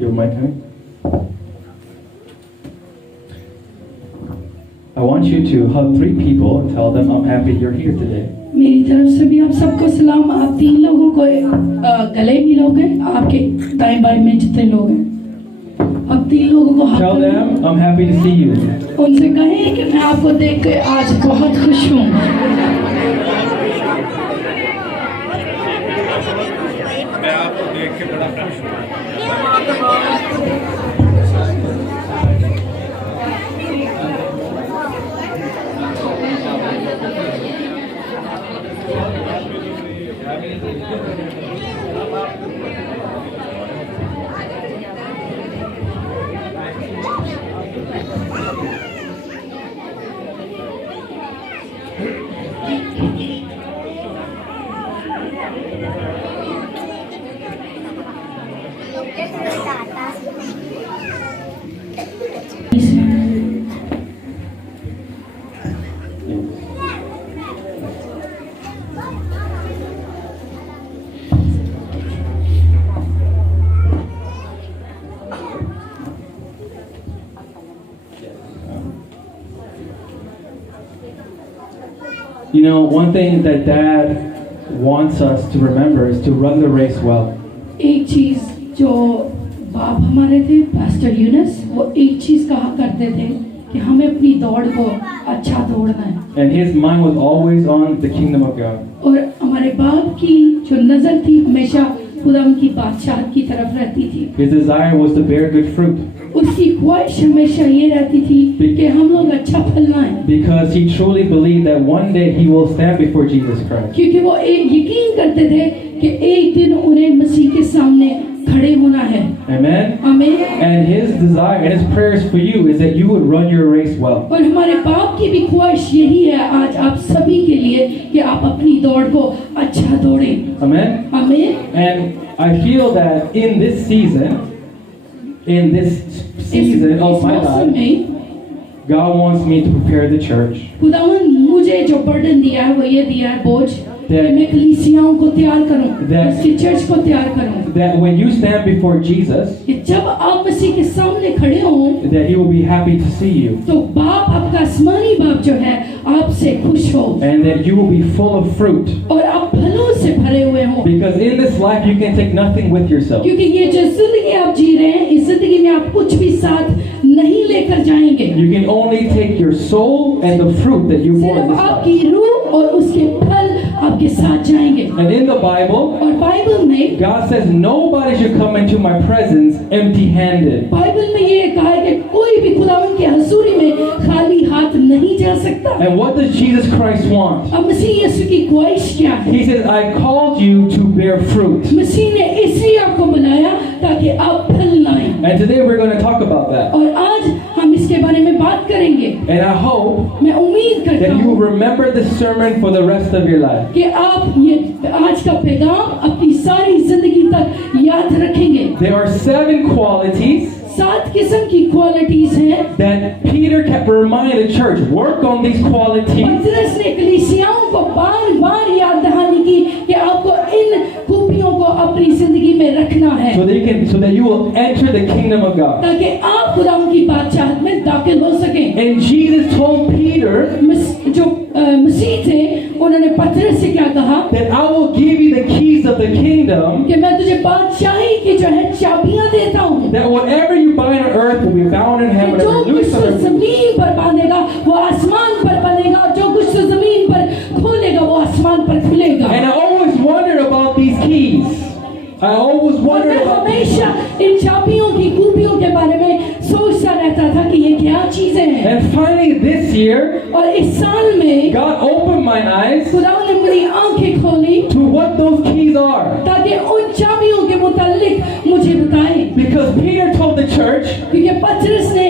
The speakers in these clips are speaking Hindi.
Your mic coming? I want you to hug 3 people and tell them I'm happy you're here today. मेरी तरफ से भी आप सबको सलाम। आप 3 लोगों को गले मिलोगे, आपके दाएं बाएं में जितने लोग हैं आप 3 लोगों को हाथ Tell them I'm happy to see you. उनसे कहें कि मैं आपको देख के आज बहुत खुश हूँ। मैं आपको देख के बड़ा खुश हूँ। You know, one thing that Dad wants us to remember is to run the race well. एक चीज जो बाप हमारे थे पास्टर यूनस, वो एक चीज कहा करते थे कि हमें अपनी दौड़ को अच्छा दौड़ना है। And his mind was always on the kingdom of God. और हमारे बाप की जो नजर थी हमेशा खुदा की बादशाह की तरफ रहती थी। His desire was to bear good fruit. उसकी ख्वाहिश हमेशा ये रहती थी कि हम लोग अच्छा फलना है। Because he truly believed that one day he will stand before Jesus Christ. क्योंकि वो एक यकीन करते थे कि एक दिन उन्हें मसीह के सामने खड़े होना है। Amen? आमीन। And his desire and his prayers for you is that you would run your race well. और हमारे बाप की भी ख्वाहिश यही है आज आप सभी के लिए कि आप अपनी दौड़ को अच्छा दौड़ें। Amen? आमीन। And I feel that in this season of my मौसम life, में God wants me to prepare the church. खुदावन मुझे जो बर्डन दिया है वो ये दिया है बोझ कि मैं कलीसियाओं को तैयार करूं, इसकी चर्च को तैयार करूं। That when you stand before Jesus, कि जब आप मसीह के सामने खड़े हों that he will be happy to see you. तो बाप आपका आसमानी बाप जो है आपसे खुश हो And that you will be full of fruit. और आप फलों से भरे हुए हो। Because in this life you can take nothing with yourself. क्योंकि ये जो जिंदगी आप जी रहे हैं इस जिंदगी में आप कुछ भी साथ नहीं लेकर जाएंगे। You can only take your soul and the fruit that you bore in सिर्फ this life. आपकी रूह और उसके फल आपके साथ जाएंगे। And in the Bible, और बाइबल में God says nobody should come into my presence empty-handed. Bible में ये कहा है कि कोई भी खुदावंद की हजूरी में खाली हाथ नहीं जा सकता। And what does Jesus Christ want? अब मसीह यीशु की ख्वाहिश क्या है? He says, I called you to bear fruit. मसीह ने इसलिए आपको बुलाया ताकि आप फल लाएं। And today we're going to talk about that. और आज हम इसके बारे में बात करेंगे। And I hope मैं उम्मीद करता that you हूँ will remember this sermon for the rest of your life. कि आप ये आज का पैगाम अपनी सारी जिंदगी तक याद रखेंगे। There are 7 qualities 7 किस्म की क्वालिटीज हैं that Peter kept reminding the church, work on these qualities पतरस ने कलीसियाओं को बार-बार याद दहानी की कि आपको इन खूबियों को अपनी जिंदगी में रखना है so that you will enter the kingdom of God. ताकि आप खुदावंद की बादशाहत में दाखिल हो सकें। And Jesus told Peter जो मसीह थे उन्होंने पतरस से क्या कहा that I will give you the keys of the kingdom, कि मैं तुझे बादशाही की जो है चाबियां देता हूँ। that whatever you bind on earth will be bound in heaven, जो and कुछ loose तो on earth. जमीन पर बांधेगा वो आसमान पर बंधेगा और जो कुछ तो जमीन पर खोलेगा वो आसमान पर खुलेगा। And I always wondered about these keys. I always और wondered मैं about हमेशा इन चाबियों की खूबियों के बारे में सोचता रहता था कि ये क्या चीजें हैं। And finally this year, और इस साल में God opened my eyes खुदा ने मेरी आंखें खोली to what those keys are. ताकि उन चाबियों के मुतालिक मुझे बताए। Because Peter told the church क्योंकि पतरस ने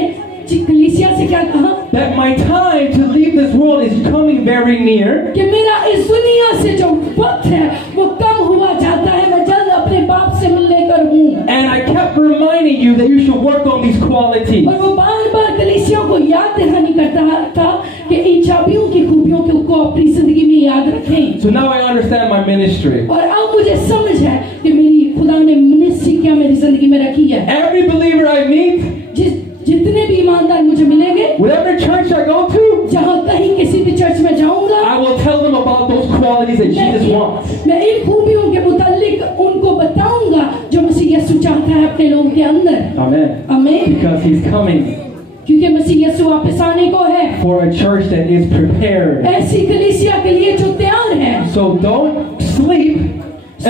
कलीसिया से क्या कहा that my time to leave this world is coming very near. कि मेरा इस दुनिया से जो वक्त है वो कम हुआ जाता है। मैं जल्द अपने बाप से मिलने कर हूँ। And I kept reminding you that you should work on these qualities. और वो बार-बार कलीसिया को याद दहानी करता था कि इन चाबियों की खूबियों को अपनी जिंदगी में याद रखें। So now I understand my ministry. और अब मुझे समझ है कि मेरी खुदा ने मिनिस्ट्री क्या मेरी जिंदगी में रखी है। Every believer I meet, जितने भी ईमानदार मुझे मिलेंगे, whatever church I go to, जहाँ कहीं किसी भी चर्च में जाऊंगा, I will tell them about those qualities that Jesus wants. मैं इन खूबियों के मुतालिक उनको बताऊंगा जो मसीह यीशु चाहता है अपने लोगों के अंदर। Amen. आमीन। Because He's coming क्योंकि मसीह यीशु वापस आने को है for a church that is prepared. ऐसी कलीसिया के लिए जो तैयार है। So don't sleep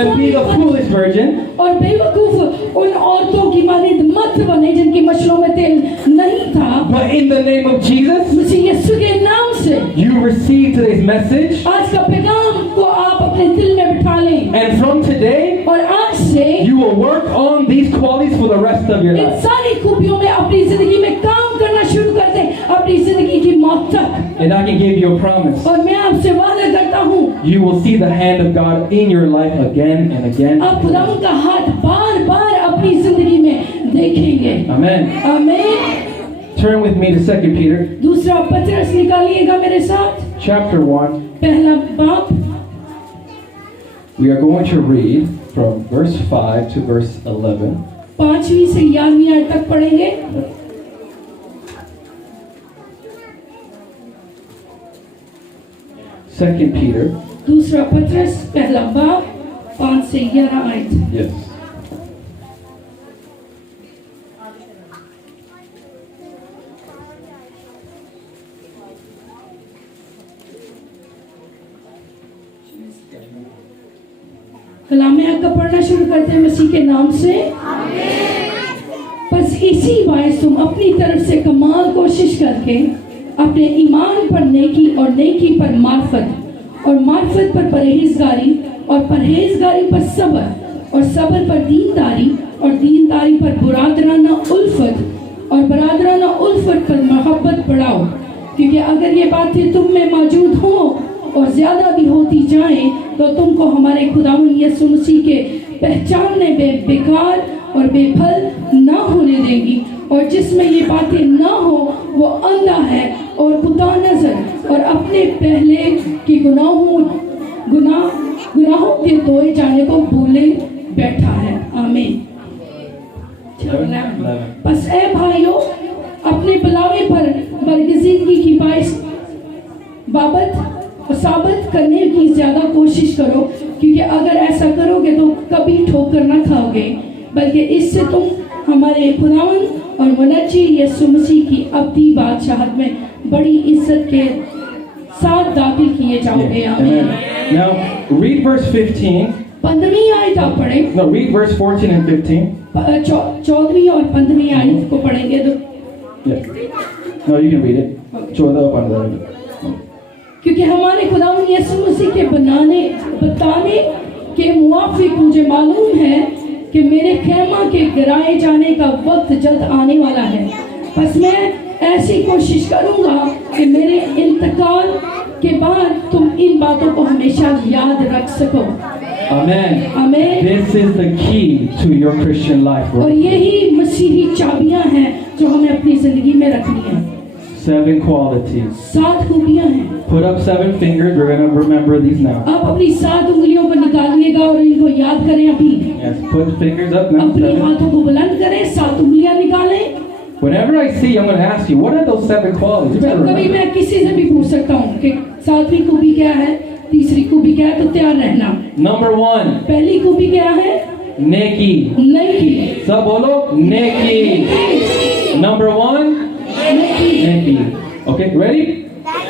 and be the foolish virgin. और बेवकूफ उन औरतों की मानिंद मत बने जिनकी मछलों में तेल नहीं था। But in the name of Jesus, मसीह यीशु के नाम से you receive today's message. आज का पैगाम को आप अपने दिल में बिठा लें। And from today, और आज से you will work on these qualities for the rest of your in life. सारी खूबियों में अपनी जिंदगी में काम करना शुरू कर दें अपनी जिंदगी की मौत तक। And I can give you a promise. और मैं आपसे वादा करता हूँ You will see the hand of God in your life again and again. आप खुदावंद का हाथ बार बार अपनी जिंदगी में देखेंगे। Amen. आमीन। Turn with me to 2 Peter दूसरा पत्रस निकालिएगा मेरे साथ, chapter 1. पहला बाप। We are going to read from verse 5 to verse 11. 5वीं से 11वीं आयत तक पढ़ेंगे। Second Peter. दूसरा पत्रस पहला बाप 5 से 11 आयत। Yes. कलामे हक का पढ़ना शुरू करते हैं मसीह के नाम से। बस इसी बायस तुम अपनी तरफ से कमाल कोशिश करके अपने ईमान पर नेकी और नेकी पर मार्फत और मार्फत पर परहेजगारी और परहेजगारी पर सब्र और सब्र पर दीनदारी और दीनदारी पर बुरादराना उल्फत और बुरादराना उल्फत पर मोहब्बत बढ़ाओ। क्योंकि अगर ये बातें तुम में मौजूद हो और ज्यादा भी होती जाएं तो तुमको हमारे खुदावंद यीशु मसीह के पहचानने में बेकार और बेफल न होने देंगी। और जिसमें ये बातें न हो वो अंधा है और खुदा नजर और अपने पहले के गुनाहों के धोए जाने को भूले बैठा है। आमीन। बस ए भाइयों, अपने बुलावे पर बरगज़ीदगी की बाबत साबित करने की ज्यादा कोशिश करो, क्योंकि अगर ऐसा करोगे तो कभी ठोकर न खाओगे, बल्कि इससे तुम हमारे खुदावंद और मुनज्जी यीशु मसीह की अब्दी बादशाहत में बड़ी इज्जत के साथ दाखिल किए जाओगे। आमीन। Now read verse 15. 15वीं आयत आप पढ़ें। No, read verse 14 and 15. 14वीं और 15वीं आयत को पढ़ेंगे तो Yeah. No, you can read it. 14 और 15. क्योंकि हमारे खुदावंद यीशु मसीह के बताने के मुआफिक मुझे मालूम है कि मेरे खेमा के गिराए जाने का वक्त जल्द आने वाला है। बस मैं ऐसी कोशिश करूंगा कि मेरे इंतकाल के बाद तुम इन बातों को हमेशा याद रख सको। Amen. आमीन। This is the key to your Christian life. और यही मसीही चाबियां हैं जो हमें अपनी जिंदगी में रखनी है। 7 qualities. 7 खूबियां हैं। Put up 7 fingers. We're going to remember these now. आप अपनी 7 उंगलियों को निकालिएगा और इनको याद करें अभी। Yes, put fingers up now. अपने 7. हाथों को बुलंद करें, 7 उंगलियां निकालें। Whenever I see, I'm going to ask you, what are those 7 qualities? You better जब कभी remember. मैं किसी से भी पूछ सकता हूँ कि 7वीं खूबी क्या है, तीसरी खूबी क्या है, तो तैयार रहना। Number 1, पहली खूबी क्या है? नेकी. नेकी। सब बोलो, नेकी. Number 1, नेकी. Okay, ready?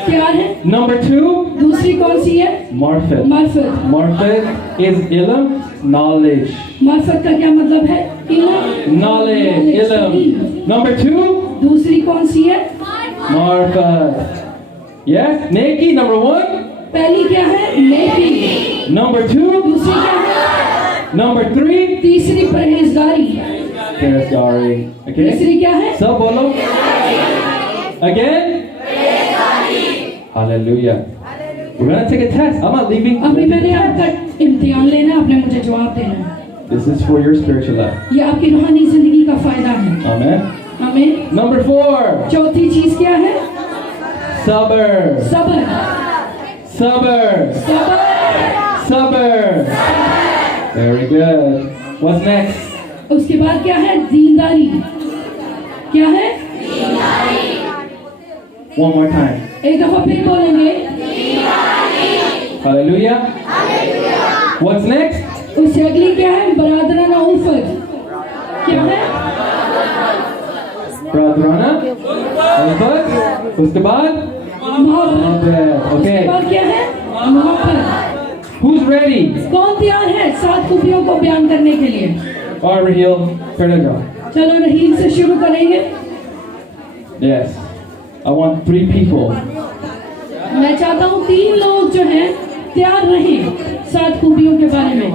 क्या है? Number 2, दूसरी कौन सी है? मार्फत. मार्फत। मार्फत is ilm, knowledge. मार्फत का क्या मतलब है? इल्म। Knowledge, ilm. Number 2, दूसरी कौन सी है? मार्फत. Yes, नेकी number 1. पहली क्या है? नेकी। Number 2, दूसरी क्या है? number 3, तीसरी परहेजगारी। परहेजगारी. Okay? तीसरी क्या है? सब बोलो. Again? Hallelujah. We're gonna take a test. I'm not leaving. अभी मैंने आपका इम्तिहान लेना है, आपने मुझे जवाब देना है। This is for your spiritual life. ये आपकी रूहानी जिंदगी का फायदा है। Amen. आमीन। Number 4, चौथी चीज क्या है? sabr. सब्र। Sabr. सब्र। Sabr. Very good. What's next? उसके बाद क्या है? दीनदारी। क्या है? One more time. एक दफा फिर बोलेंगे। Hallelujah. What's next? उससे अगली क्या है? बरादराना उल्फत। क्या है? Bradrana. Ulfat. उसके बाद मोहब्बत। Okay. उसके बाद क्या है? मोहब्बत। Who's ready? कौन तैयार है 7 खूबियों को बयान करने के लिए? All right, Raheel. Turn it on. चलो रहील से शुरू करेंगे। Yes. I want 3 people. मैं चाहता हूँ 3 लोग जो हैं तैयार रहें 7 खूबियों के बारे में।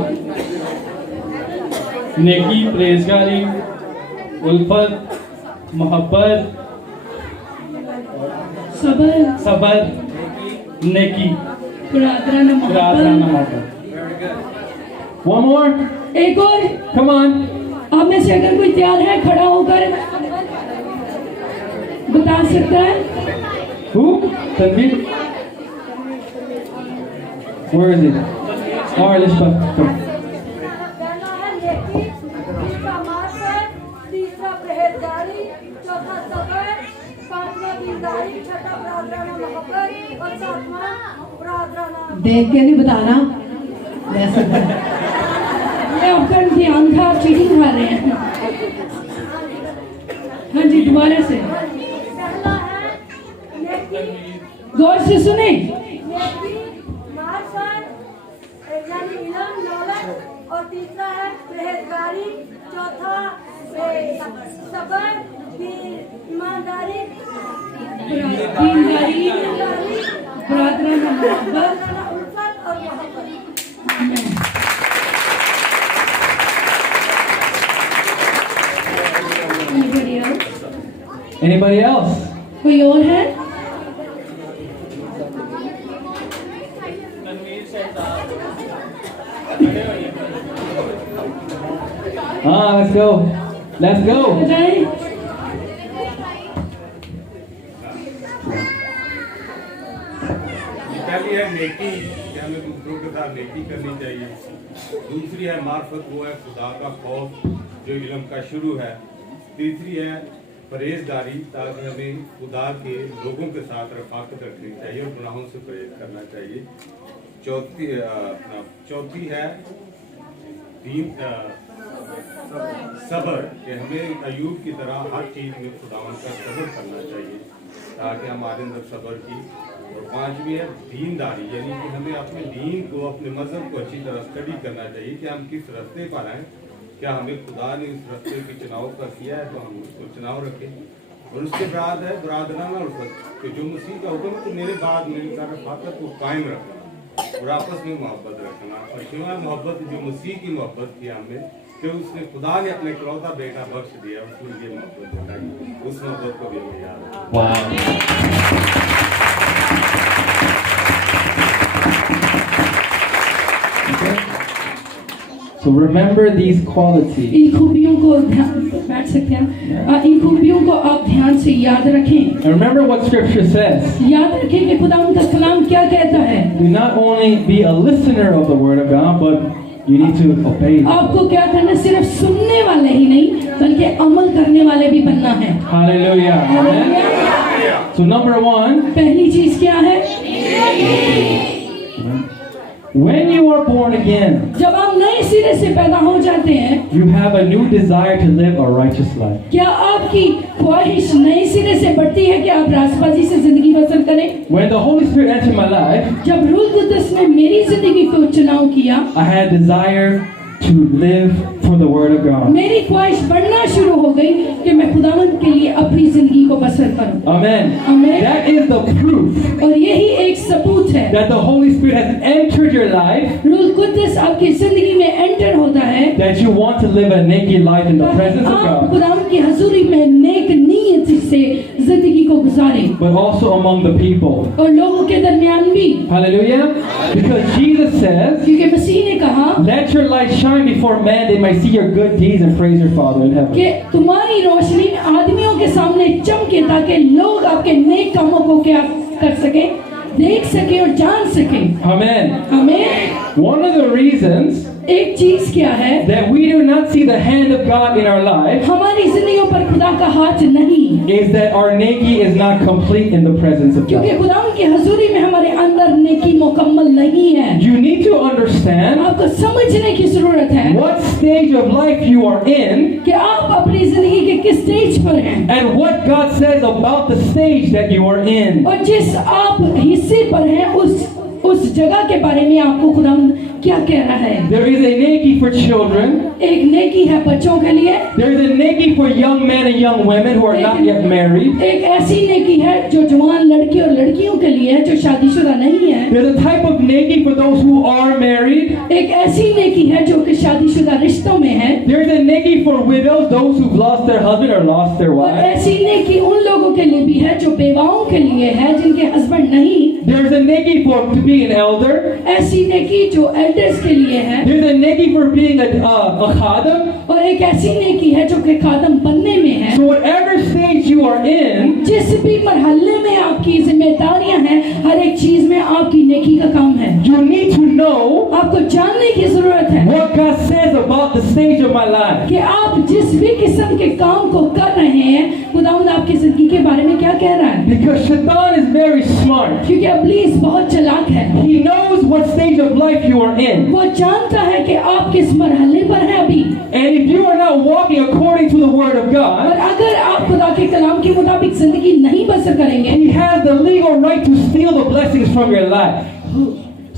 नेकी, परहेजगारी, उल्फत, मोहब्बत, सबर, सबर, नेकी, बरादराना मोहब्बत। One more. एक और। Come on. आप में से अगर कोई तैयार है खड़ा होकर बता सकता है? Who? Tanvir. Where is it? All right, let's go. पहला है नेकी, दूसरा मार्फत, तीसरा परहेजगारी, चौथा सबर, पांचवा दीनदारी, छठा बरादराना मोहब्बत और सातवां बरादराना। देख के नहीं बताना वैसे। ये आपका ध्यान था, चीटिंग खा रहे हैं। हाँ जी, दोबारा से पहला है नेकी, गौर से सुने। नेकी, मार्फत यानी इल्म नॉलेज और तीसरा है परहेजगारी, चौथा सबर, ईमानदारी, दीनदारी, बरादराना मोहब्बत। बरादराना उल्फत और मोहब्बत। Anybody else? Anybody else? कोई और है? Let's go. Let's go. बताएं। पहली है नेकी कि हमें दूसरों के साथ नेकी करनी चाहिए। दूसरी है मार्फत, वो है खुदा का खौफ जो इल्म का शुरू है। तीसरी है परहेजगारी, ताकि हमें खुदा के लोगों के साथ रफाकत रखनी चाहिए और गुनाहों से परहेज करना चाहिए। चौथी है सबर, कि हमें अयूब की तरह हर चीज़ में खुदावन का सबर करना चाहिए ताकि हमारे अंदर सबर की। और पांचवी है दीनदारी, यानी कि हमें अपने दीन को, अपने मज़हब को अच्छी तरह स्टडी करना चाहिए कि हम किस रास्ते पर आए। क्या हमें खुदा ने इस रास्ते की चुनाव का किया है तो हम उसको चुनाव रखें। और उसके बाद है बरादराना उल्फत, कि जो मसीह का हुक्म तो मेरे बाद मिलकर रफाकत को कायम रखना और आपस में मोहब्बत रखना। और शिवा मोहब्बत जो मसीह की मोहब्बत थी हमें, कि उसने खुदा ने अपने इकलौता बेटा बख्श दिया, उसमें ये मोहब्बत बताई, उस मोहब्बत को भी हमें याद रखना। Wow. So remember these qualities. इन खूबियों को बैठ सकते हैं। इन खूबियों को आप ध्यान से याद रखें। And remember what Scripture says. याद रखें कि खुदा उनका कलाम क्या कहता है। Do not only be a listener of the Word of God, but you need to obey it. आपको क्या करना, सिर्फ सुनने वाले ही नहीं बल्कि अमल करने वाले भी बनना है। Hallelujah. Amen. So number 1, पहली चीज क्या है? when you are born again, जब आप नए सिरे से पैदा हो जाते हैं, you have a new desire to live a righteous life. क्या आपकी ख्वाहिश नए सिरे से बढ़ती है कि आप रास्तबाजी से जिंदगी बसर करें? When the Holy Spirit entered my life, जब रूह कुद्दस ने मेरी जिंदगी को चुनाव किया, I had desire to live for the Word of God. मेरी ख्वाहिश बढ़ना शुरू हो गई कि मैं खुदावंद के लिए अपनी जिंदगी को बसर करूं। Amen. Amen. That is the proof और यही एक सबूत है that the Holy Spirit has entered your life, रूह कुद्दस आपकी जिंदगी में एंटर होता है that you want to live a naked life in the presence of आप God, खुदावंद की हजूरी में नेक नीयत से जिंदगी को गुजारें but also among the people. और लोगों के दरमियान भी, Hallelujah. Because Jesus says, क्योंकि मसीह ने कहा let your light shine before men, they might see your good deeds and praise your Father in heaven. कि तुम्हारी रोशनी आदमियों के सामने चमके ताकि लोग आपके नेक कामों को क्या कर सके, देख सके और जान सके। Amen. हमें One of the reasons एक चीज क्या है, that we do not see the hand of God in our life हमारी जिंदगियों पर खुदा का हाथ नहीं, is that our neki is not complete in the presence of क्योंकि God. खुदा की हजूरी में हमारे अंदर नेकी मुकम्मल नहीं है। You need to understand आपको समझने की जरूरत है what stage of life you are in कि आप अपनी जिंदगी के किस स्टेज पर हैं and what God says about the stage that you are in. और जिस आप हिस्से पर हैं उस जगह के बारे में आपको खुदा क्या कह रहा है। There is a neki for children. एक नेकी है बच्चों के लिए, There is a neki for young men and young women who are not yet married. एक ऐसी नेकी है जो जवान लड़के और लड़कियों के लिए है जो शादीशुदा नहीं है। There's a type of neki for those who are married. एक ऐसी नेकी है जो कि शादीशुदा रिश्तों में है। There's a neki for widows, those who've lost their husband or lost their और wife. ऐसी नेकी उन लोगों के लिए भी है जो बेवाओं के लिए है जिनके हस्बैंड नहीं। There's a neki for to be an elder. ऐसी नेकी जो एल्डर्स के लिए है There's a neki for being a khadam. और एक ऐसी नेकी है जो कि खादम बनने में है। So whatever stage you are in, जिस भी मरहले में आपकी जिम्मेदारियां हैं, हर एक चीज में आपकी नेकी का काम है। you need to know आपको जानने की जरूरत है what God says about the stage of my life. कि आप जिस भी किस्म के काम को कर रहे हैं, खुदावंद आपकी जिंदगी के बारे में क्या कह रहा है। Because Shaitan is very smart. क्योंकि इब्लीस बहुत चालाक है, He knows what stage of life you are in. वो जानता है कि आप किस मरहले पर हैं अभी। And if you are not walking according to the word of और God, अगर आप खुदा के कलाम के मुताबिक जिंदगी नहीं बसर करेंगे He has the legal right to steal the blessings from your life.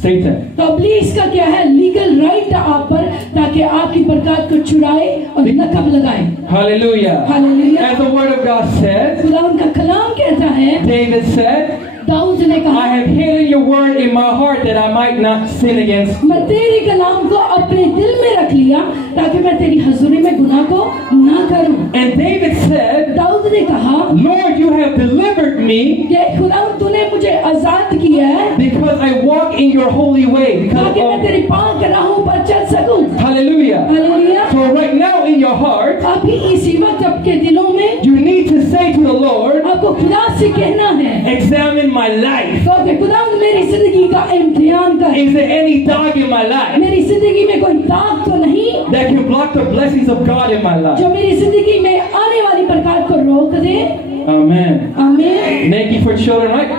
Satan. तो इब्लीस का क्या है, लीगल राइट आप पर, ताकि आपकी बरकत को चुराए और नकब लगाए। Hallelujah. Hallelujah. As the word of God says, खुदा उनका कलाम कहता है, David said, दाऊद ने कहा, I have hidden your word in my heart that I might not sin against मैं तेरे कलाम को अपने दिल में रख लिया ताकि मैं तेरी हजूरी में गुनाह को ना करूं। And David said, दाऊद ने कहा Lord, you have delivered me कि खुदा तूने मुझे आजाद किया है because I walk in your holy way. Because ताकि मैं of, तेरी पाक राहों पर चल सकूं। hallelujah. Hallelujah. So right now in your heart, अभी इसी वक्त आपके दिलों में you need to say to the Lord, आपको खुदा से कहना है examine my life. तो कि खुदा मेरी जिंदगी का इम्तिहान कर। Is there any dog in my life मेरी जिंदगी में कोई दाग तो नहीं that can block the blessings of God in my life? जो मेरी जिंदगी में आने वाली बरकत को रोक दे। Amen. आमीन। Neki for children, right?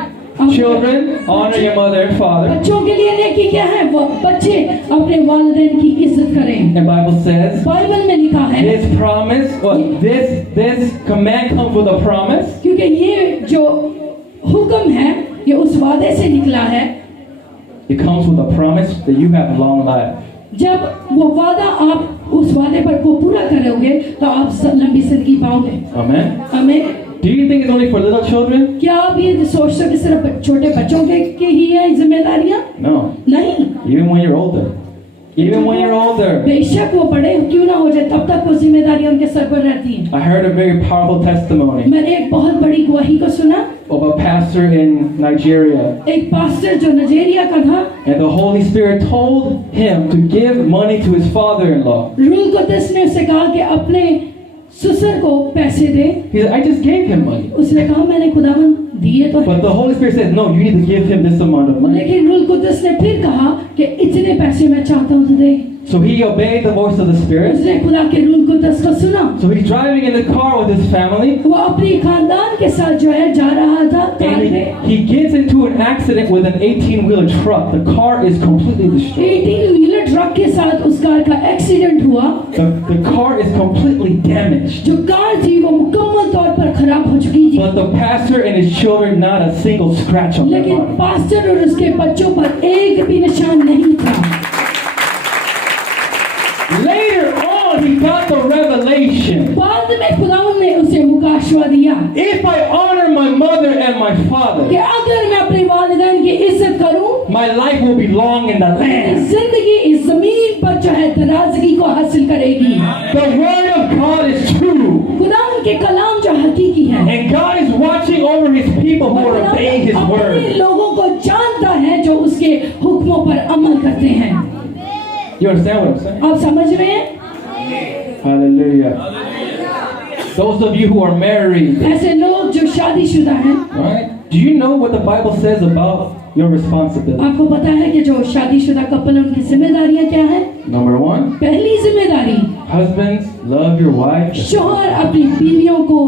Children, honor your mother and father. बच्चों के लिए नेकी क्या है, वो बच्चे अपने वालिदैन की इज्जत करें। The Bible says, बाइबल में लिखा है this promise, well, this command comes with a promise. क्योंकि ये जो हुक्म है ये उस वादे से निकला है। It comes with a promise that you have a long life. जब वो वादा आप उस वादे पर को पूरा करोगे तो आप लंबी जिंदगी पाओगे। Amen. आमीन। Do you think it's only for little children? क्या आप ये सोचते हो कि सिर्फ छोटे बच्चों के ही है जिम्मेदारियां? No. नहीं, Even when you're older. Even when you're older. बेशक वो बड़े क्यों ना हो जाए तब तक वो जिम्मेदारियां उनके सर पर रहती हैं। I heard a very powerful testimony मैंने एक बहुत बड़ी गवाही को सुना, of a pastor in Nigeria. एक पास्टर जो नाइजीरिया का था, And the Holy Spirit told him to give money to his father-in-law. Ruhul Quddus ने उसे कहा कि अपने ससुर को पैसे दे। He said, I just gave him money. उसने कहा मैंने खुदावन दिए तो है। But the Holy Spirit says, no, you need to give him this amount of money. लेकिन रूल कुद्दस ने फिर कहा कि इतने पैसे मैं चाहता हूँ दे। So he obeyed the voice of the Spirit. उसने खुदा के रूल कुद्दस को सुना। So he's driving in the car with his family. वो अपनी खानदान के साथ जो है जा रहा था कार And में। he gets into an accident with an 18-wheeler truck. The car is completely destroyed. 18 wheeler truck के साथ उस कार का एक्सीडेंट हुआ। The car is completely damaged. जो कार थी वो मुकम्मल तौर पर खराब हो चुकी थी। But the pastor and his children, not a single scratch on their लेकिन body. पास्टर और उसके बच्चों पर एक भी निशान नहीं था। Later on, he got the revelation. बाद में खुदावंद ने उसे मुकाशवा दिया If I honor my mother and my कि father, अगर मैं अपने वालिदैन की इज्जत करूं, my life will be long in the land. जिंदगी इस जमीन पर जो है दराजगी को हासिल करेगी। The word of God is true. खुदावंद के कलाम जो हकीकी है, And God is watching over his people who are obeying his अपने word. लोगों को जानता है जो उसके हुक्मों पर अमल करते हैं। You understand what I'm saying? आप समझ रहे हैं? Hallelujah. Those of you who are married, ऐसे लोग जो शादीशुदा हैं, right? Do you know what the Bible says about your responsibility. आपको पता है कि जो शादीशुदा कपल है उनकी जिम्मेदारियां क्या हैं? Number 1, पहली जिम्मेदारी, husbands, love your wife. शौहर अपनी बीवियों को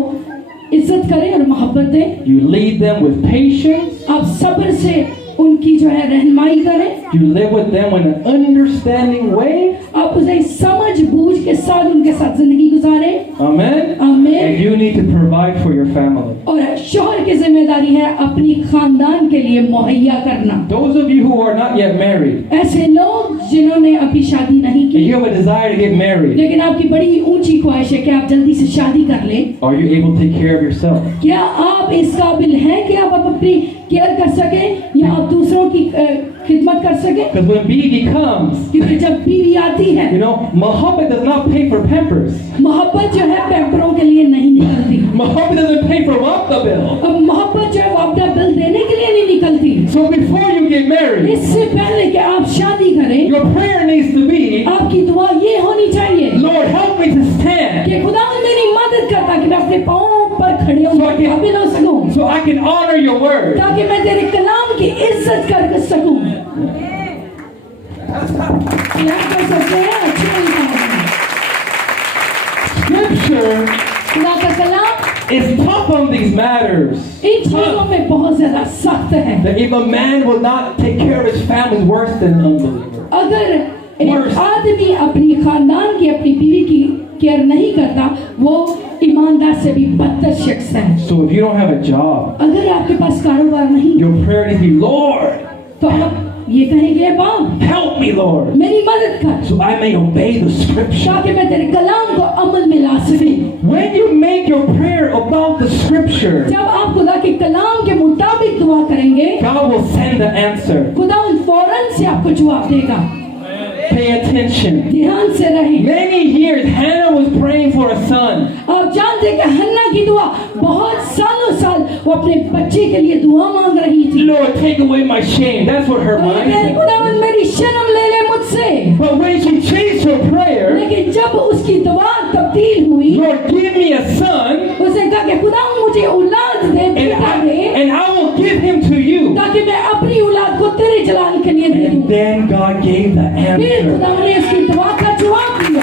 इज्जत करें और मोहब्बत दें। You lead them with patience. आप सब्र से उनकी जो है रहनुमाई करें। You live with them in an understanding way. आप उसे समझ बूझ के साथ उनके साथ जिंदगी गुजारें। Amen. आमीन। And you need to provide for your family. और शौहर की जिम्मेदारी है अपनी खानदान के लिए मुहैया करना। Those of you who are not yet married, ऐसे लोग जिन्होंने अभी शादी नहीं and की you have a desire to get married, लेकिन आपकी बड़ी ऊंची ख्वाहिश है कि आप जल्दी से शादी कर लें, are you able to take care of yourself? क्या आप इस काबिल हैं कि आप अपनी केयर कर सकें या आप दूसरों की खिदमत कर सकें? Because when baby comes, क्योंकि जब बीवी आती है, you know, Muhammad does not pay for Pampers. मोहब्बत जो है पैम्परों के लिए नहीं निकलती। Muhammad doesn't pay for Wapta bill. अब मोहब्बत जो है वो अपना बिल देने के लिए नहीं निकलती। So before you get married, इससे पहले कि आप शादी करें, your prayer needs to be, आपकी दुआ ये होनी चाहिए Lord, help me to stand कि खुदा मेरी मदद कर ताकि मैं अपने पाँव पर खड़े होकर काबिल हो सकूं, so I can honor your word. ताकि मैं तेरे कलाम की इज्जत कर सकूं। क्या कर सकते हैं? अच्छे इंसान हैं। Scripture खुदा का कलाम is tough on these matters. इन चीजों में बहुत ज्यादा सख्त है। That if a man will not take care of his family, worse than an unbeliever. अगर एक आदमी अपनी खानदान की अपनी बीवी की केयर नहीं करता, वो ईमानदार से भी बदतर शख्स है। So if you don't have a job, अगर आपके पास कारोबार नहीं, your prayer needs to be, Lord, तो आप ये कहेंगे, बाप help me, Lord, मेरी मदद कर so I may obey the scripture. ताकि मैं तेरे कलाम को अमल में ला सकूं। When you make your prayer about the scripture, जब आप खुदा के कलाम के मुताबिक दुआ करेंगे, God will send the answer. खुदा फौरन से आपको जवाब देगा। Pay attention. ध्यान से रहें। Many years Hannah was praying for a son. आप जानते हैं कि हन्ना की दुआ बहुत सालों साल वो अपने बच्चे के लिए दुआ मांग रही थी। Lord, take away my shame. That's what her और ये mind कह रही, said. खुदावंद मेरी शर्म ले ले मुझसे। But when she changed her prayer, लेकिन जब उसकी दुआ तब्दील हुई, Lord, give me a son, उसने कहा कि खुदावंद मुझे औलाद दे, बेटा दे, and I will give him to you. ताकि मैं अपनी औलाद को तेरे जलाल के लिए दे दूं। And then God gave the फिर answer. खुदावंद ने उसकी दुआ का जवाब दिया।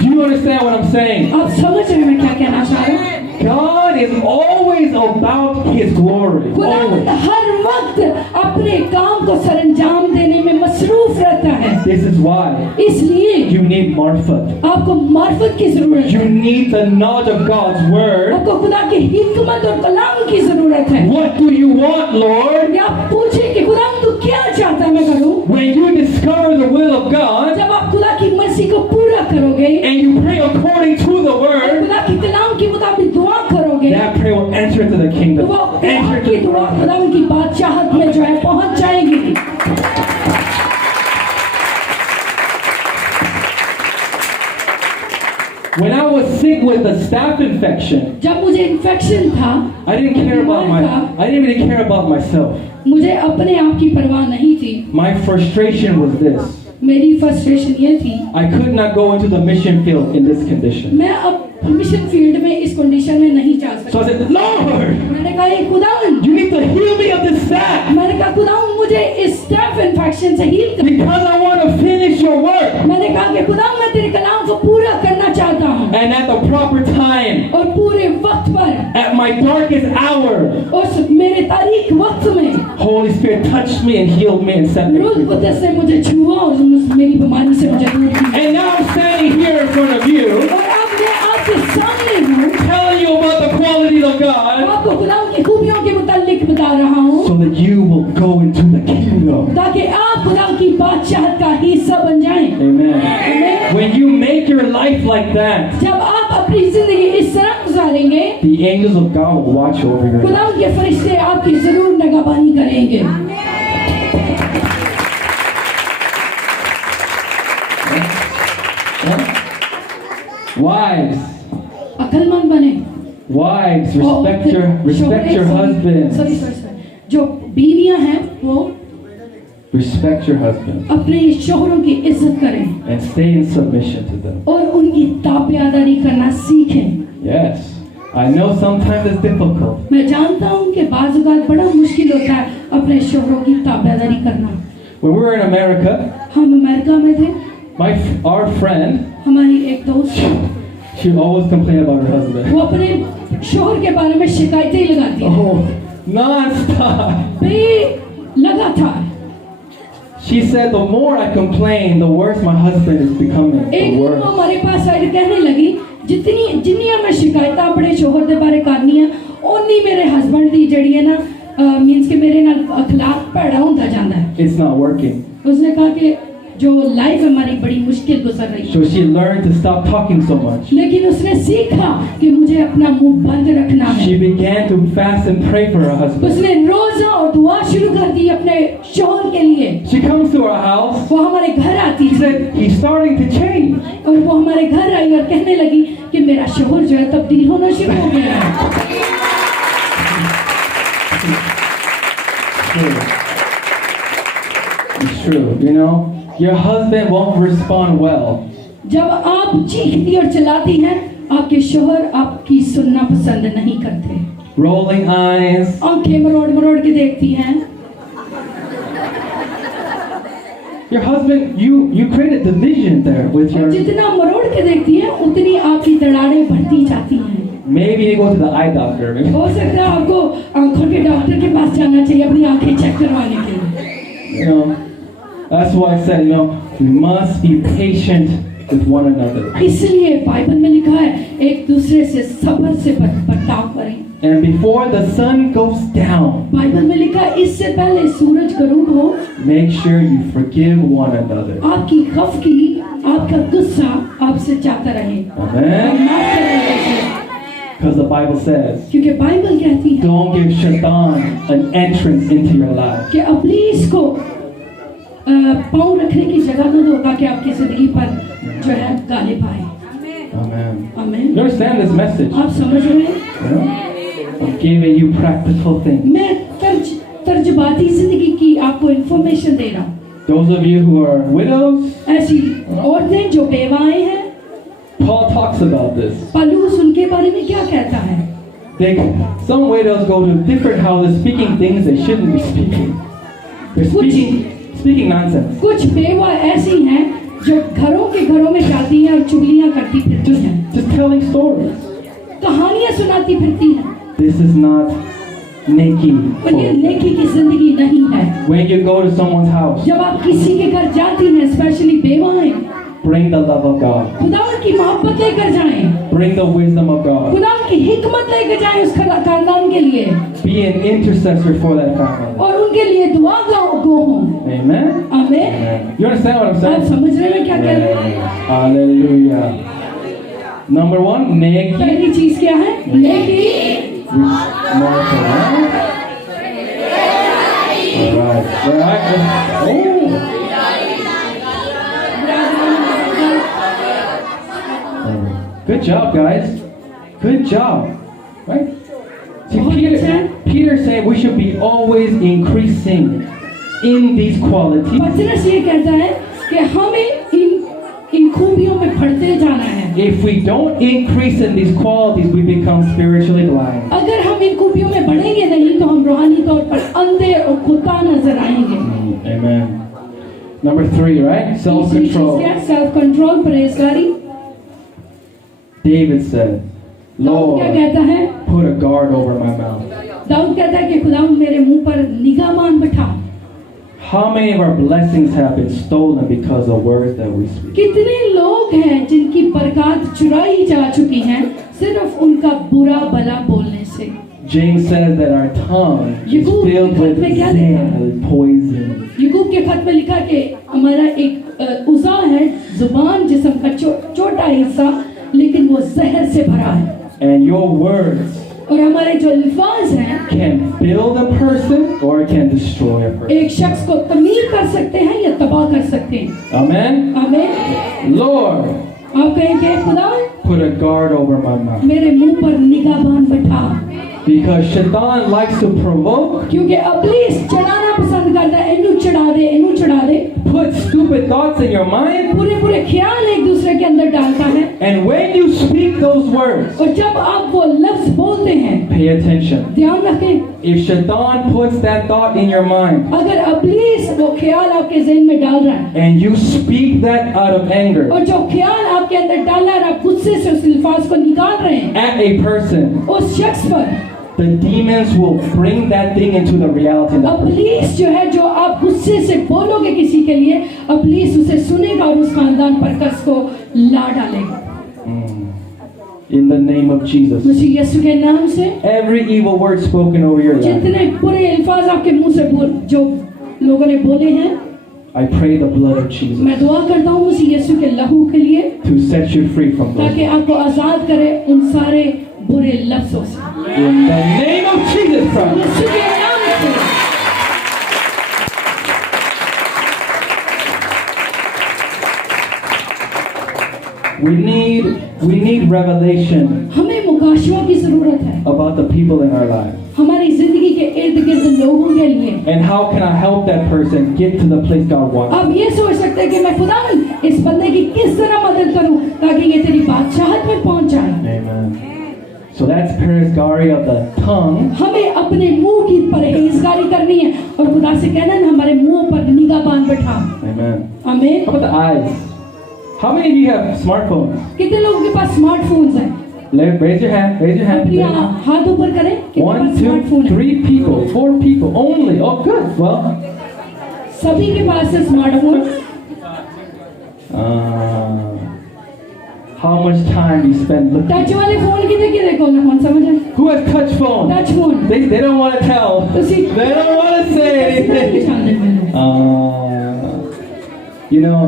Do you understand what I'm saying? आप समझ रहे हैं मैं क्या कहना चाह रहा हूँ? God is always about His glory. खुदावंद Always. हर वक्त अपने काम को सरंजाम देने में मसरूफ रहता है। This is why इसलिए you need marfat. आपको मार्फत की जरूरत You है। need the knowledge of God's word. आपको खुदा की हिकमत और कलाम की जरूरत है। What do you want, Lord? या आप पूछे कि खुदा तू क्या चाहता है मैं करूं? When you discover the will of God जब आप खुदा की मर्जी को पूरा करोगे, and you pray according to the word, खुदा की कलाम के मुताबिक दुआ करोगे, that prayer will enter into the तो kingdom. वो Enter की into दुआ the खुदा kingdom. की बादशाहत में जो है पहुंच जाएगी। When I was sick with a staph infection, जब मुझे इन्फेक्शन था, I didn't really care about myself. मुझे अपने आप की परवाह नहीं थी। My frustration was this. मेरी फ्रस्ट्रेशन ये थी, I could not go into the mission field in this condition. मैं अब मिशन फील्ड में इस कंडीशन में नहीं जा So I सकता। said, Lord, मैंने कहा "हे खुदावंद, you need to heal me of this staph मैंने कहा खुदावंद मुझे इस स्टैफ इन्फेक्शन से हील कर। because I want to finish your work. मैंने कहा कि खुदावंद मैं तेरे कलाम को पूरा करना चाहता हूँ And at the proper time, और पूरे वक्त पर at my darkest hour, उस मेरे तारीख वक्त में Holy Spirit touched me and healed me and set me रूह free. कुद्दस ने मुझे छुआ और मेरी बीमारी से मुझे दूर किया। And now I'm standing here in front of you, और अब मैं आपके सामने हूँ, telling you about the qualities of God, आपको खुदावंद की खूबियों के मुतालिक बता रहा हूँ so that you will go into the kingdom. ताकि आप खुदा की बादशाहत का हिस्सा बन जाएं। Amen. When you make your life like that, जब आप अपनी जिंदगी इस तरह गुजारेंगे, the angels of God will watch over your life. खुदा के फरिश्ते आपकी जरूर निगहबानी करेंगे। Wives, अकलमंद बने। wives, respect your husbands. Sorry जो बीवियां हैं वो Respect your husband अपने शोहरों की इज्जत करें and stay in submission to them. और उनकी ताबेदारी करना सीखें। Yes. I know sometimes it's difficult. मैं जानता हूँ कि बाज़ औक़ात बड़ा मुश्किल होता है अपने शोहरों की ताबेदारी करना। When we were in America, हम अमेरिका में थे, our friend, हमारी एक दोस्त, she always complained about her husband. वो अपने शोहर के बारे में शिकायतें ही लगाती है, Oh, non-stop. लगातार। She said, the more I complain, the worse my husband is becoming. एक The दिन वो worse. हमारे पास आई कहने लगी जितनी मैं शिकायत अपने शोहर के बारे करनी है उन्नी मेरे हस्बैंड दी जड़ी है ना मींस के मेरे नाल अखलाक भैड़ा होता जाता है। It's not working. उसने कहा कि जो लाइफ हमारी बड़ी मुश्किल गुजर रही है, So she learned to stop talking so much. लेकिन उसने सीखा कि मुझे अपना मुंह बंद रखना है। She began to fast and pray for her husband. उसने रोजा और दुआ शुरू कर दी अपने शोहर के लिए। She comes to our house. वो हमारे घर आती She थी said, he's starting to change. और वो हमारे घर आई और कहने लगी कि मेरा शोहर जो है तब्दील होना शुरू हो गया है। It's true. You know, your husband won't respond well. जब आप चीखती और चिल्लाती हैं, आपके शोहर आपकी सुनना पसंद नहीं करते। Rolling eyes. आंखें मरोड़ मरोड़ के देखती हैं। Your husband, you created division there with और your. जितना मरोड़ के देखती हैं, उतनी आपकी दरारें बढ़ती जाती हैं। Maybe you go to the eye doctor. Maybe. हो सकता है आपको आंखों के डॉक्टर के पास जाना चाहिए अपनी आंखें चेक करवाने के लिए। You know, that's why I said, you know, we must be patient with one another. इसलिए बाइबल में लिखा है एक दूसरे से सब्र से बर्ताव करें। And before the sun goes down, Bible में लिखा है इससे पहले सूरज गरूब हो, make sure you forgive one another. आपकी खफकी, आपका गुस्सा आपसे जाता रहे। Amen. माफ कर रहे हैं। Because the Bible says, क्योंकि बाइबल कहती है don't give Shaitan an entrance into your life. कि इब्लीस को पाँव रखने की जगह न दो ताकि आपकी जिंदगी पर जो है गालिब आए। Amen. आमीन। You understand this message? आप समझ रहे हैं? You know? I'm giving you practical things. मैं तर्जबाती जिंदगी की आपको इंफॉर्मेशन दे रहा हूँ। Those of you who are widows, ऐसी औरतें जो बेवाएं हैं, Paul talks about this. पौलुस उनके बारे में क्या कहता है? Some widows go to different houses speaking things they shouldn't be speaking. They're speaking nonsense. कुछ बेवा ऐसी हैं जो घरों में जाती हैं और चुगलियां करती फिरती हैं, Just telling stories. कहानियां सुनाती फिरती हैं। This is not नेकी. और ये नेकी की जिंदगी नहीं है। When you go to someone's house, जब आप किसी के घर जाती हैं, specially बेवाएं, bring the love of God. खुदा की मोहब्बत लेकर जाएं, Bring the wisdom of God. खुदा की हिकमत लेकर जाएं उस खानदान के लिए Be an intercessor for that family. और उनके लिए दुआ गो हों। Amen. आमीन। Amen. You understand what I'm आप saying? समझ रहे हैं क्या कह रहे हैं? Hallelujah. Number one, नेकी. पहली चीज क्या है? नेकी। All right. Oh. Good job, guys. Good job. Right? See, Peter said we should be always increasing in these qualities. पतरस ये कहता है कि हमें इन खूबियों में बढ़ते जाना है। If we don't increase in these qualities, we become spiritually blind. अगर हम इन खूबियों में बढ़ेंगे नहीं तो हम रूहानी तौर पर अंधे और खुदा नजर आएंगे। Amen. Number 3, right? Self-control. Self control, परहेजगारी। David said, दाऊद क्या Lord, कहता है? put a guard over my mouth. Dawood कहता है कि खुदा मेरे मुंह पर निगाहबान बैठा। How many of our blessings have been stolen because of words that we speak? कितने लोग हैं जिनकी बरकत चुराई जा चुकी हैं सिर्फ उनका बुरा भला बोलने से। James says that our tongue is filled with poison. याकूब के खत में लिखा कि हमारा एक उज़ा है, जुबान जिस्म का छोटा हिस्सा, लेकिन वो जहर से भरा है। And your words और हमारे जो अल्फाज हैं can build a person or it can destroy a person. एक शख्स को तमीर कर सकते हैं या तबाह कर सकते हैं। Amen. आमीन। Lord, आप कहेंगे खुदा put a guard over my mouth. मेरे मुंह पर निगाहबान बैठा। Because Shaitan likes to provoke, क्योंकि इब्लीस चढ़ाना पसंद करता है, इन्हू चढ़ा दे, put stupid thoughts in your mind, पूरे ख्याल एक दूसरे के अंदर डालता है। and when you speak those words, और जब आप वो लफ्ज बोलते हैं, pay attention. ध्यान रखें, If Shaitan puts that thought in your mind, अगर इब्लीस वो ख्याल आपके ज़हन में डाल रहा है and you speak that out of anger और जो ख्याल आपके अंदर डाल रहा है, आप गुस्से से उस अल्फाज को निकाल रहे हैं at a person, उस शख्स पर, the demons will bring that thing into the reality. of that person. इब्लीस जो है, जो आप गुस्से से बोलोगे किसी के लिए, इब्लीस उसे सुनेगा और उस खानदान पर कर्ज को ला डालेगा। In the name of Jesus. मसीह यीशु के नाम से Every evil word spoken over your life, जितने बुरे अल्फाज आपके मुंह से जो लोगों ने बोले हैं, I pray the blood of Jesus मैं दुआ करता हूँ मसीह यीशु के लहू के लिए, to set you free from those. ताकि आपको आजाद करे उन सारे बुरे लफ्जों से, In the name of Jesus Christ. यीशु के नाम से। We need revelation हमें मुकाशवा की जरूरत है about the people in our lives. हमारी जिंदगी के इर्द गिर्द लोगों के लिए। And how can I help that person get to the place God wants? आप ये सोच सकते हैं कि मैं खुदावन इस बंदे की किस तरह मदद करूं ताकि ये तेरी बादशाहत में पहुंच जाए। Amen. So that's Perizgari of the tongue. हमें अपने मुंह की परहेजगारी करनी है और खुदा से कहना है हमारे मुंह पर निगाहबान बैठा। Amen. आमीन। How about the eyes? How many of you have smartphones? कितने लोगों के पास स्मार्टफोन्स हैं? Raise your hand. Raise your hand. अपनी हाथ ऊपर करें। कितने 1, पास 2, स्मार्टफोन है? 3 people, 4 people only. Oh, good. Well, सभी के पास है smartphone. how much time you spend looking? Touch वाले फोन कितने कौन है? कौन समझ है? Who has touch phone? Touch phone. They don't want to tell. They don't want to say anything. You know,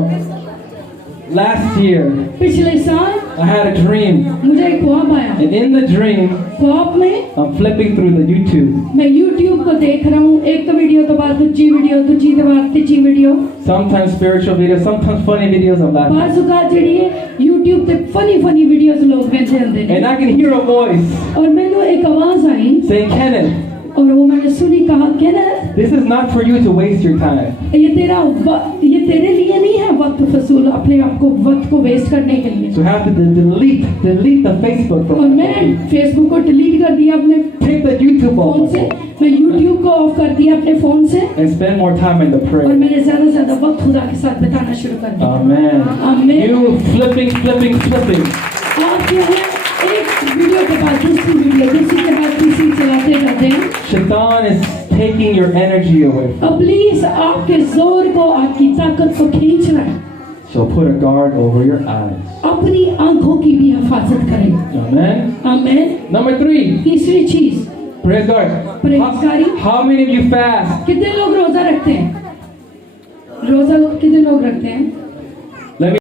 last year पिछले साल I had a dream, मुझे एक ख्वाब आया। and in the dream, ख्वाब में I'm flipping through the YouTube. मैं YouTube को देख रहा हूँ, एक तो वीडियो तो बाद दूसरी वीडियो, दूसरी तो बाद तीसरी video. Sometimes spiritual videos, sometimes funny videos. I'm laughing, बाज़ जड़ी है YouTube पे फनी वीडियोस लोग भेजते हैं and I can hear a voice और मैंने एक आवाज आई saying, "Kenneth, और वो मैंने सुनी, कहा कहना this is not for you to waste your time. ये तेरे लिए नहीं है वक्त फसूल, अपने आप को वक्त को वेस्ट करने के लिए। So you have to delete the Facebook और from मैं फेसबुक को डिलीट कर दिया अपने take the YouTube phone off से, मैं YouTube को ऑफ कर दिया अपने फोन से and spend more time in the और prayer." मैंने ज्यादा वक्त खुदा के साथ बिताना शुरू कर दिया। Amen. Amen. You flipping. आप जो है एक वीडियो के बाद दूसरी वीडियो, दूसरी के बाद तीसरी चलाते रहते हैं। Shaitan is taking your energy away. इब्लीस आपके जोर को, आपकी ताकत को खींच रहा है। So put a guard over your eyes. अपनी आंखों की भी हिफाजत करें। Amen. आमीन। Number 3, तीसरी चीज, praise God. परहेजगारी। How many of you fast? कितने लोग रोजा रखते हैं? रोजा कितने लोग रखते हैं?